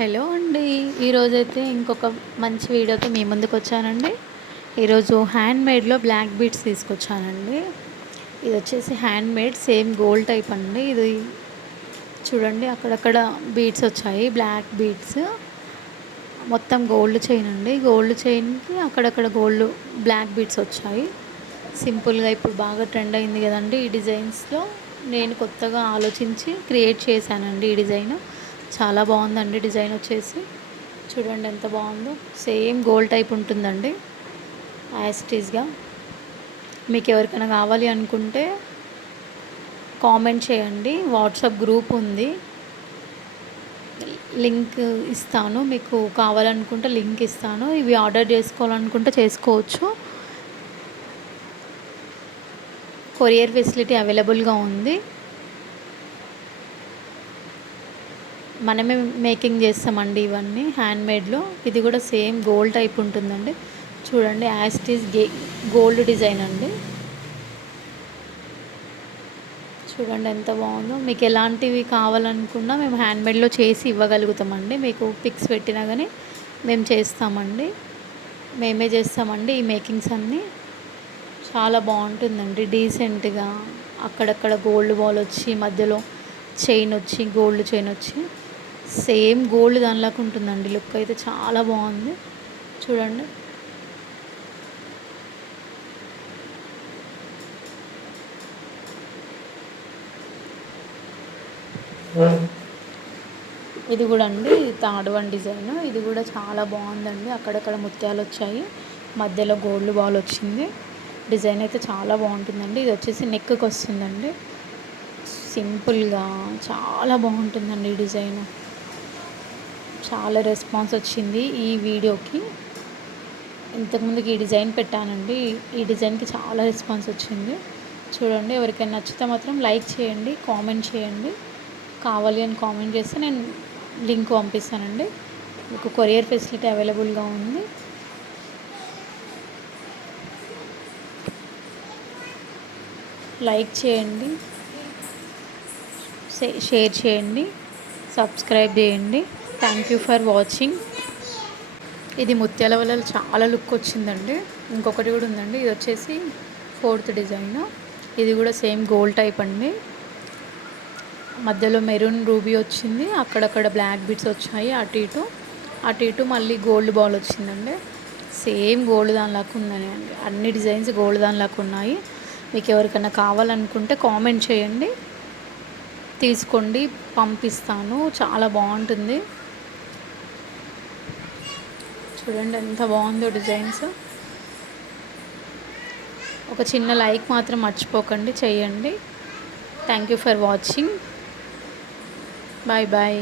Hello అండి. ఈరోజైతే ఇంకొక మంచి వీడియోతో మీ ముందుకు వచ్చానండి. ఈరోజు హ్యాండ్మేడ్లో బ్లాక్ బీడ్స్ తీసుకొచ్చానండి. ఇది వచ్చేసి హ్యాండ్మేడ్ సేమ్ గోల్డ్ టైప్ అండి. ఇది చూడండి, అక్కడక్కడ బీడ్స్ వచ్చాయి, బ్లాక్ బీడ్స్. మొత్తం గోల్డ్ చైన్ అండి. గోల్డ్ చైన్కి అక్కడక్కడ గోల్డ్ బ్లాక్ బీడ్స్ వచ్చాయి. సింపుల్గా ఇప్పుడు బాగా ట్రెండ్ అయింది కదండి ఈ డిజైన్స్లో. నేను కొత్తగా ఆలోచించి క్రియేట్ చేశానండి ఈ డిజైన్. చాలా బాగుందండి డిజైన్ వచ్చేసి. చూడండి ఎంత బాగుందో. సేమ్ గోల్డ్ టైప్ ఉంటుందండి యాస్టీస్గా. మీకు ఎవరికైనా కావాలి అనుకుంటే కామెంట్ చేయండి. వాట్సాప్ గ్రూప్ ఉంది, లింక్ ఇస్తాను. మీకు కావాలనుకుంటే లింక్ ఇస్తాను. ఇవి ఆర్డర్ చేసుకోవాలనుకుంటే చేసుకోవచ్చు. కొరియర్ ఫెసిలిటీ అవైలబుల్గా ఉంది. మనమే మేకింగ్ చేస్తామండి ఇవన్నీ హ్యాండ్మేడ్లో. ఇది కూడా సేమ్ గోల్డ్ టైప్ ఉంటుందండి. చూడండి, యాస్టీస్ గోల్డ్ డిజైన్ అండి. చూడండి ఎంత బాగుందో. మీకు ఎలాంటివి కావాలనుకున్నా మేము హ్యాండ్మేడ్లో చేసి ఇవ్వగలుగుతామండి. మీకు పిక్స్ పెట్టినా కానీ మేము చేస్తామండి. మేమే చేస్తామండి ఈ మేకింగ్స్ అన్నీ. చాలా బాగుంటుందండి డీసెంట్గా. అక్కడక్కడ గోల్డ్ బాల్ వచ్చి మధ్యలో చైన్ వచ్చి, గోల్డ్ చైన్ వచ్చి, సేమ్ గోల్డ్ దానిలాగా ఉంటుందండి. లుక్ అయితే చాలా బాగుంది. చూడండి, ఇది కూడా అండి థర్డ్ వన్ డిజైన్. ఇది కూడా చాలా బాగుందండి. అక్కడక్కడ ముత్యాలు వచ్చాయి, మధ్యలో గోల్డ్ బాల్ వచ్చింది. డిజైన్ అయితే చాలా బాగుంటుందండి. ఇది వచ్చేసి నెక్కి వస్తుందండి. సింపుల్గా చాలా బాగుంటుందండి ఈ డిజైన్. చాలా రెస్పాన్స్ వచ్చింది ఈ వీడియోకి. ఇంతకుముందుకి ఈ డిజైన్ పెట్టానండి. ఈ డిజైన్కి చాలా రెస్పాన్స్ వచ్చింది. చూడండి, ఎవరికైనా నచ్చితే మాత్రం లైక్ చేయండి, కామెంట్ చేయండి. కావాలి అని కామెంట్ చేస్తే నేను లింక్ పంపిస్తానండి. మీకు కొరియర్ ఫెసిలిటీ అవైలబుల్గా ఉంది. లైక్ చేయండి, షేర్ చేయండి, సబ్స్క్రైబ్ చేయండి. Thank you for watching. ఇది ముత్యాల వల్ల చాలా లుక్ వచ్చిందండి. ఇంకొకటి కూడా ఉందండి. ఇది వచ్చేసి ఫోర్త్ డిజైన్. ఇది కూడా సేమ్ గోల్డ్ టైప్ అండి. మధ్యలో మెరూన్ రూబీ వచ్చింది, అక్కడక్కడ బ్లాక్ బీడ్స్ వచ్చాయి. అటు ఇటు మళ్ళీ గోల్డ్ బాల్ వచ్చిందండి. సేమ్ గోల్డ్ దానిలాగా ఉందని అండి. అన్ని డిజైన్స్ గోల్డ్ దానిలాగా ఉన్నాయి. మీకు ఎవరికైనా కావాలనుకుంటే కామెంట్ చేయండి, తీసుకోండి, పంపిస్తాను. చాలా బాగుంటుంది. చూడండి ఎంత బాగుందో డిజైన్స్. ఒక చిన్న లైక్ మాత్రం మర్చిపోకండి, చేయండి. Thank you for watching. Bye bye.